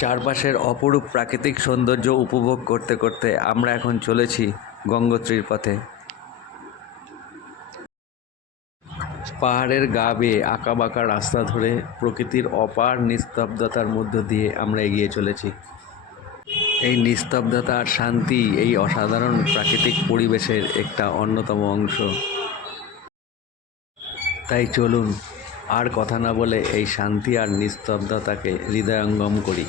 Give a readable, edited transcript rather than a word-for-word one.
চারপাশের অপরূপ প্রাকৃতিক সৌন্দর্য উপভোগ করতে করতে আমরা এখন চলেছি গঙ্গোত্রীর পথে। পাহাড়ের গা বেয়ে আঁকাবাঁকা রাস্তা ধরে প্রকৃতির অপার নিস্তব্ধতার মধ্য দিয়ে আমরা এগিয়ে চলেছি। এই নিস্তব্ধতা আর শান্তি এই অসাধারণ প্রাকৃতিক পরিবেশের একটা অন্যতম অংশ। তাই চলুন আর কথা না বলে এই শান্তি আর নিস্তব্ধতাকে হৃদয়ঙ্গম করি।